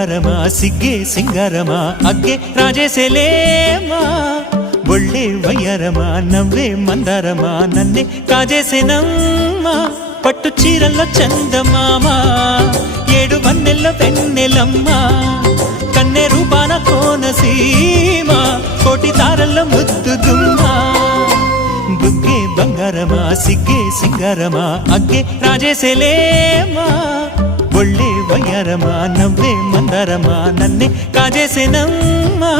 బంగారమా సిగ్గే సింగారమా అగ్గే రాజేసేలేమా ఒళ్ళే వయ్యారమా నవ్వే మందారమా నన్నే కాజేసేనమ్మా పట్టు చీరల్లో చందమామా ఏడు వన్నెల్లో వెన్నెలమ్మా కన్నె రూపాన కోనసీమ కోటి తారల్లో ముద్దుదుమ్మా బుగ్గే బంగారమా సిగ్గే సింగారమా అగ్గే రాజేసేలేమా ఒళ్ళే వయ్యారమా నవ్వే మందారమా నన్నే కాజేసేనమ్మా